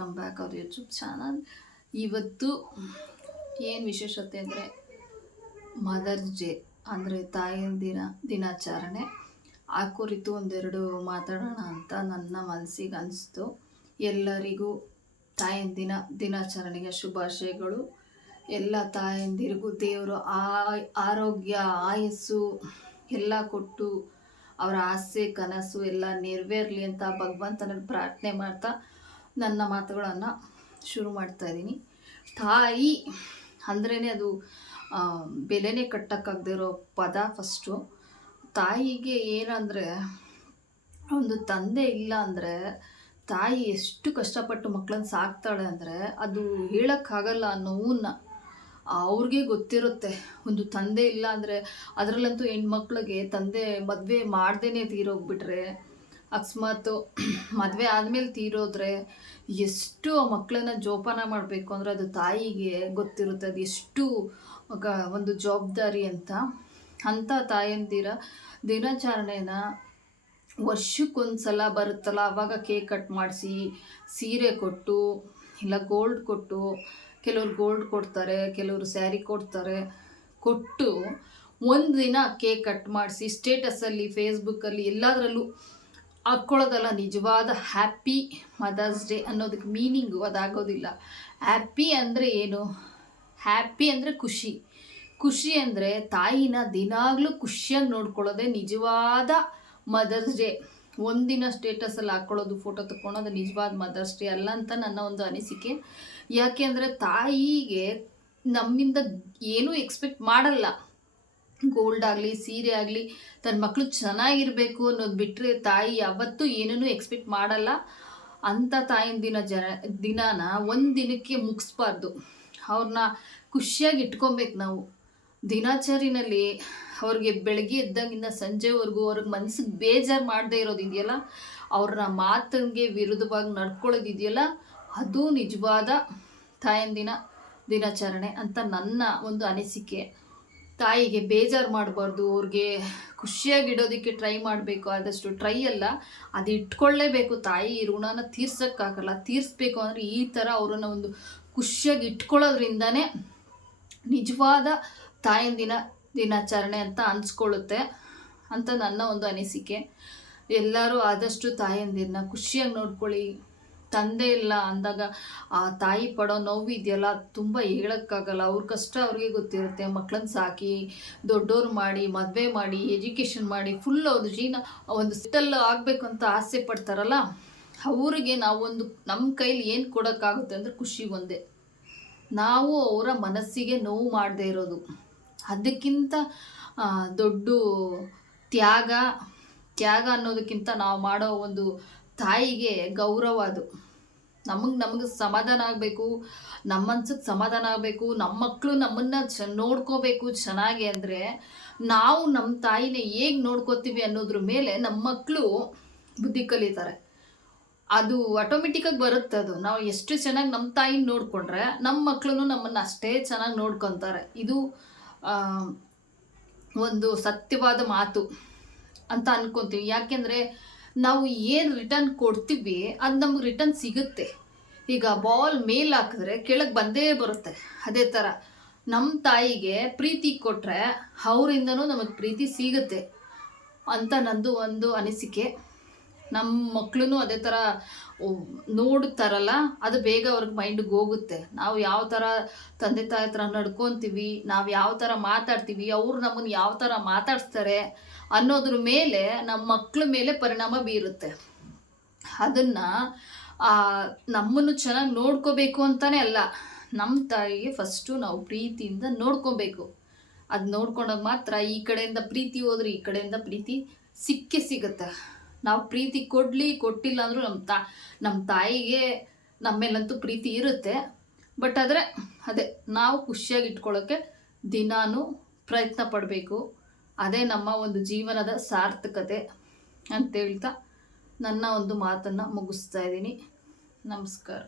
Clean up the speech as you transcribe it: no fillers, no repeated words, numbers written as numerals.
Welcome back ಅವ್ರ YouTube channel. ಇವತ್ತು ಏನು ವಿಶೇಷತೆ ಅಂದರೆ ಮದರ್ಸ್ ಡೇ ಅಂದರೆ ತಾಯಿಯ ದಿನಾಚರಣೆ. ಆ ಕುರಿತು ಒಂದೆರಡು ಮಾತಾಡೋಣ ಅಂತ ನನ್ನ ಮನಸ್ಸಿಗೆ ಅನಿಸ್ತು. ಎಲ್ಲರಿಗೂ ತಾಯಿಯ ದಿನಾಚರಣೆಗೆ ಶುಭಾಶಯಗಳು. ಎಲ್ಲ ತಾಯಂದಿರಿಗೂ ದೇವರು ಆರೋಗ್ಯ ಆಯಸ್ಸು ಎಲ್ಲ ಕೊಟ್ಟು ಅವರ ಆಸೆ ಕನಸು ಎಲ್ಲ ನೆರವೇರಲಿ ಅಂತ ಭಗವಂತನಲ್ಲಿ ಪ್ರಾರ್ಥನೆ ಮಾಡ್ತಾ ನನ್ನ ಮಾತುಗಳನ್ನು ಶುರು ಮಾಡ್ತಾಯಿದ್ದೀನಿ. ತಾಯಿ ಅಂದ್ರೇ ಅದು ಬೆಲೆನೇ ಕಟ್ಟಕ್ಕಾಗದೇ ಇರೋ ಪದ. ಫಸ್ಟು ತಾಯಿಗೆ ಏನಂದರೆ, ಒಂದು ತಂದೆ ಇಲ್ಲ ಅಂದರೆ ತಾಯಿ ಎಷ್ಟು ಕಷ್ಟಪಟ್ಟು ಮಕ್ಕಳನ್ನ ಸಾಕ್ತಾಳೆ ಅಂದರೆ ಅದು ಹೇಳೋಕ್ಕಾಗಲ್ಲ. ನೋವನ್ನ ಅವ್ರಿಗೆ ಗೊತ್ತಿರುತ್ತೆ. ಒಂದು ತಂದೆ ಇಲ್ಲ ಅಂದರೆ, ಅದರಲ್ಲಂತೂ ಹೆಣ್ಮಕ್ಳಿಗೆ ತಂದೆ ಮದುವೆ ಮಾಡ್ದೇ ತೀರೋಗ್ಬಿಟ್ರೆ, ಅಕಸ್ಮಾತ್ ಮದುವೆ ಆದಮೇಲೆ ತೀರೋದ್ರೆ ಎಷ್ಟು ಆ ಮಕ್ಕಳನ್ನ ಜೋಪಾನ ಮಾಡಬೇಕು ಅಂದರೆ ಅದು ತಾಯಿಗೆ ಗೊತ್ತಿರುತ್ತೆ. ಅದು ಎಷ್ಟು ಒಂದು ಜವಾಬ್ದಾರಿ ಅಂತ. ಅಂಥ ತಾಯಂದಿರ ದಿನಾಚರಣೆನ ವರ್ಷಕ್ಕೊಂದು ಸಲ ಬರುತ್ತಲ್ಲ, ಆವಾಗ ಕೇಕ್ ಕಟ್ ಮಾಡಿಸಿ ಸೀರೆ ಕೊಟ್ಟು ಇಲ್ಲ ಗೋಲ್ಡ್ ಕೊಟ್ಟು, ಕೆಲವ್ರು ಗೋಲ್ಡ್ ಕೊಡ್ತಾರೆ, ಕೆಲವರು ಸ್ಯಾರಿ ಕೊಡ್ತಾರೆ, ಕೊಟ್ಟು ಒಂದು ದಿನ ಕೇಕ್ ಕಟ್ ಮಾಡಿಸಿ ಸ್ಟೇಟಸಲ್ಲಿ ಫೇಸ್ಬುಕ್ಕಲ್ಲಿ ಎಲ್ಲದರಲ್ಲೂ ಹಾಕ್ಕೊಳ್ಳೋದಲ್ಲ ನಿಜವಾದ ಹ್ಯಾಪಿ ಮದರ್ಸ್ ಡೇ ಅನ್ನೋದಕ್ಕೆ ಮೀನಿಂಗು ಅದಾಗೋದಿಲ್ಲ. ಹ್ಯಾಪಿ ಅಂದರೆ ಏನು? ಹ್ಯಾಪಿ ಅಂದರೆ ಖುಷಿ. ಖುಷಿ ಅಂದರೆ ತಾಯಿನ ದಿನಾಗಲೂ ಖುಷಿಯಾಗಿ ನೋಡ್ಕೊಳ್ಳೋದೇ ನಿಜವಾದ ಮದರ್ಸ್ ಡೇ. ಒಂದಿನ ಸ್ಟೇಟಸಲ್ಲಿ ಹಾಕ್ಕೊಳ್ಳೋದು, ಫೋಟೋ ತಗೊಳ್ಳೋದು ನಿಜವಾದ ಮದರ್ಸ್ ಡೇ ಅಲ್ಲ ಅಂತ ನನ್ನ ಒಂದು ಅನಿಸಿಕೆ. ಯಾಕೆ ಅಂದರೆ ತಾಯಿಗೆ ನಮ್ಮಿಂದ ಏನೂ ಎಕ್ಸ್ಪೆಕ್ಟ್ ಮಾಡಲ್ಲ. ಗೋಲ್ಡ್ ಆಗಲಿ ಸೀರೆ ಆಗಲಿ ತನ್ನ ಮಕ್ಕಳು ಚೆನ್ನಾಗಿರಬೇಕು ಅನ್ನೋದು ಬಿಟ್ಟರೆ ತಾಯಿ ಯಾವತ್ತೂ ಏನೂ ಎಕ್ಸ್ಪೆಕ್ಟ್ ಮಾಡಲ್ಲ. ಅಂಥ ತಾಯಿನ ದಿನಾನ ಒಂದು ದಿನಕ್ಕೆ ಮುಗಿಸ್ಬಾರ್ದು. ಅವ್ರನ್ನ ಖುಷಿಯಾಗಿ ಇಟ್ಕೊಬೇಕು ನಾವು. ದಿನಾಚರಿನಲ್ಲಿ ಅವ್ರಿಗೆ ಬೆಳಗ್ಗೆ ಎದ್ದಾಗಿಂದ ಸಂಜೆವರೆಗೂ ಅವ್ರಿಗೆ ಮನಸ್ಸಿಗೆ ಬೇಜಾರು ಮಾಡದೇ ಇರೋದಿದೆಯಲ್ಲ, ಅವ್ರನ್ನ ಮಾತಿಗೆ ವಿರುದ್ಧವಾಗಿ ನಡ್ಕೊಳ್ಳೋದಿದೆಯಲ್ಲ, ಅದು ನಿಜವಾದ ತಾಯಿಯ ದಿನಾಚರಣೆ ಅಂತ ನನ್ನ ಒಂದು ಅನಿಸಿಕೆ. ತಾಯಿಗೆ ಬೇಜಾರು ಮಾಡಬಾರ್ದು, ಅವ್ರಿಗೆ ಖುಷಿಯಾಗಿಡೋದಕ್ಕೆ ಟ್ರೈ ಮಾಡಬೇಕು. ಆದಷ್ಟು ಟ್ರೈ ಅಲ್ಲ, ಅದು ಇಟ್ಕೊಳ್ಳೇಬೇಕು. ತಾಯಿ ಋಣನ ತೀರ್ಸೋಕ್ಕಾಗಲ್ಲ. ತೀರಿಸ್ಬೇಕು ಅಂದರೆ ಈ ಥರ ಅವರನ್ನು ಒಂದು ಖುಷಿಯಾಗಿ ಇಟ್ಕೊಳ್ಳೋದ್ರಿಂದನೇ ನಿಜವಾದ ತಾಯಿಯ ದಿನಾಚರಣೆ ಅಂತ ಅನಿಸ್ಕೊಳ್ಳುತ್ತೆ ಅಂತ ನನ್ನ ಒಂದು ಅನಿಸಿಕೆ. ಎಲ್ಲರೂ ಆದಷ್ಟು ತಾಯಂದಿರನ್ನ ಖುಷಿಯಾಗಿ ನೋಡ್ಕೊಳ್ಳಿ. ತಂದೆ ಇಲ್ಲ ಅಂದಾಗ ಆ ತಾಯಿ ಪಡೋ ನೋವು ಇದೆಯಲ್ಲ, ತುಂಬ ಹೇಳೋಕ್ಕಾಗಲ್ಲ. ಅವ್ರ ಕಷ್ಟ ಅವ್ರಿಗೆ ಗೊತ್ತಿರುತ್ತೆ. ಮಕ್ಕಳನ್ನ ಸಾಕಿ ದೊಡ್ಡವ್ರು ಮಾಡಿ ಮದುವೆ ಮಾಡಿ ಎಜುಕೇಷನ್ ಮಾಡಿ ಫುಲ್ ಅವ್ರ ಜೀವನ ಒಂದು ಸೆಟಲ್ ಆಗಬೇಕು ಅಂತ ಆಸೆ ಪಡ್ತಾರಲ್ಲ, ಅವ್ರಿಗೆ ನಾವೊಂದು ನಮ್ಮ ಕೈಲಿ ಏನು ಕೊಡೋಕ್ಕಾಗುತ್ತೆ ಅಂದರೆ ಖುಷಿ ಒಂದೇ. ನಾವು ಅವರ ಮನಸ್ಸಿಗೆ ನೋವು ಮಾಡದೇ ಇರೋದು, ಅದಕ್ಕಿಂತ ದೊಡ್ಡ ತ್ಯಾಗ ಅನ್ನೋದಕ್ಕಿಂತ ನಾವು ಮಾಡೋ ಒಂದು ತಾಯಿಗೆ ಗೌರವ. ಅದು ನಮಗೆ ಸಮಾಧಾನ ಆಗಬೇಕು, ನಮ್ಮ ಮನ್ಸಿಗೆ ಸಮಾಧಾನ ಆಗಬೇಕು, ನಮ್ಮ ಮಕ್ಕಳು ನಮ್ಮನ್ನು ನೋಡ್ಕೋಬೇಕು ಚೆನ್ನಾಗಿ. ಅಂದರೆ ನಾವು ನಮ್ಮ ತಾಯಿನ ಹೇಗೆ ನೋಡ್ಕೋತೀವಿ ಅನ್ನೋದ್ರ ಮೇಲೆ ನಮ್ಮ ಮಕ್ಕಳು ಬುದ್ಧಿ ಕಲಿತಾರೆ. ಅದು ಆಟೋಮೆಟಿಕ್ಕಾಗಿ ಬರುತ್ತೆ. ಅದು ನಾವು ಎಷ್ಟು ಚೆನ್ನಾಗಿ ನಮ್ಮ ತಾಯಿನ ನೋಡಿಕೊಂಡ್ರೆ ನಮ್ಮ ಮಕ್ಕಳು ನಮ್ಮನ್ನು ಅಷ್ಟೇ ಚೆನ್ನಾಗಿ ನೋಡ್ಕೊತಾರೆ. ಇದು ಒಂದು ಸತ್ಯವಾದ ಮಾತು ಅಂತ ಅನ್ಕೊತೀವಿ. ಯಾಕೆಂದರೆ ನಾವು ಏನು ರಿಟರ್ನ್ ಕೊಡ್ತೀವಿ ಅದು ನಮಗೆ ರಿಟರ್ನ್ ಸಿಗುತ್ತೆ. ಈಗ ಬಾಲ್ ಮೇಲೆ ಹಾಕಿದ್ರೆ ಕೆಳಗೆ ಬಂದೇ ಬರುತ್ತೆ. ಅದೇ ಥರ ನಮ್ಮ ತಾಯಿಗೆ ಪ್ರೀತಿ ಕೊಟ್ಟರೆ ಅವರಿಂದನೂ ನಮಗೆ ಪ್ರೀತಿ ಸಿಗುತ್ತೆ ಅಂತ ನಂದು ಒಂದು ಅನಿಸಿಕೆ. ನಮ್ಮ ಮಕ್ಕಳು ಅದೇ ಥರ ನೋಡ್ತಾರಲ್ಲ, ಅದು ಬೇಗ ಅವ್ರಿಗೆ ಮೈಂಡಿಗೆ ಹೋಗುತ್ತೆ. ನಾವು ಯಾವ ಥರ ತಂದೆ ತಾಯಿ ಹತ್ರ ನಡ್ಕೊತೀವಿ, ನಾವು ಯಾವ ಥರ ಮಾತಾಡ್ತೀವಿ, ಅವ್ರು ನಮ್ಮನ್ನು ಯಾವ ಥರ ಮಾತಾಡಿಸ್ತಾರೆ ಅನ್ನೋದ್ರ ಮೇಲೆ ನಮ್ಮ ಮಕ್ಕಳ ಮೇಲೆ ಪರಿಣಾಮ ಬೀರುತ್ತೆ. ಅದನ್ನು ನಮ್ಮನ್ನು ಚೆನ್ನಾಗಿ ನೋಡ್ಕೋಬೇಕು ಅಂತಲೇ ಅಲ್ಲ, ನಮ್ಮ ತಾಯಿಗೆ ಫಸ್ಟು ನಾವು ಪ್ರೀತಿಯಿಂದ ನೋಡ್ಕೊಬೇಕು. ಅದು ನೋಡ್ಕೊಂಡಾಗ ಮಾತ್ರ ಈ ಕಡೆಯಿಂದ ಪ್ರೀತಿ ಹೋದ್ರೆ ಈ ಕಡೆಯಿಂದ ಪ್ರೀತಿ ಸಿಗುತ್ತೆ. ನಾವು ಪ್ರೀತಿ ಕೊಟ್ಟಿಲ್ಲ ಅಂದರೂ ನಮ್ಮ ತಾಯಿಗೆ ನಮ್ಮ ಮೇಲಂತೂ ಪ್ರೀತಿ ಇರುತ್ತೆ. ಬಟ್ ಆದರೆ ಅದೇ ನಾವು ಖುಷಿಯಾಗಿ ಇಟ್ಕೊಳ್ಳೋಕ್ಕೆ ದಿನಾನೂ ಪ್ರಯತ್ನ ಪಡಬೇಕು. ಅದೇ ನಮ್ಮ ಒಂದು ಜೀವನದ ಸಾರ್ಥಕತೆ ಅಂತ ಹೇಳ್ತಾ ನನ್ನ ಒಂದು ಮಾತನ್ನು ಮುಗಿಸ್ತಾ ಇದ್ದೀನಿ. ನಮಸ್ಕಾರ.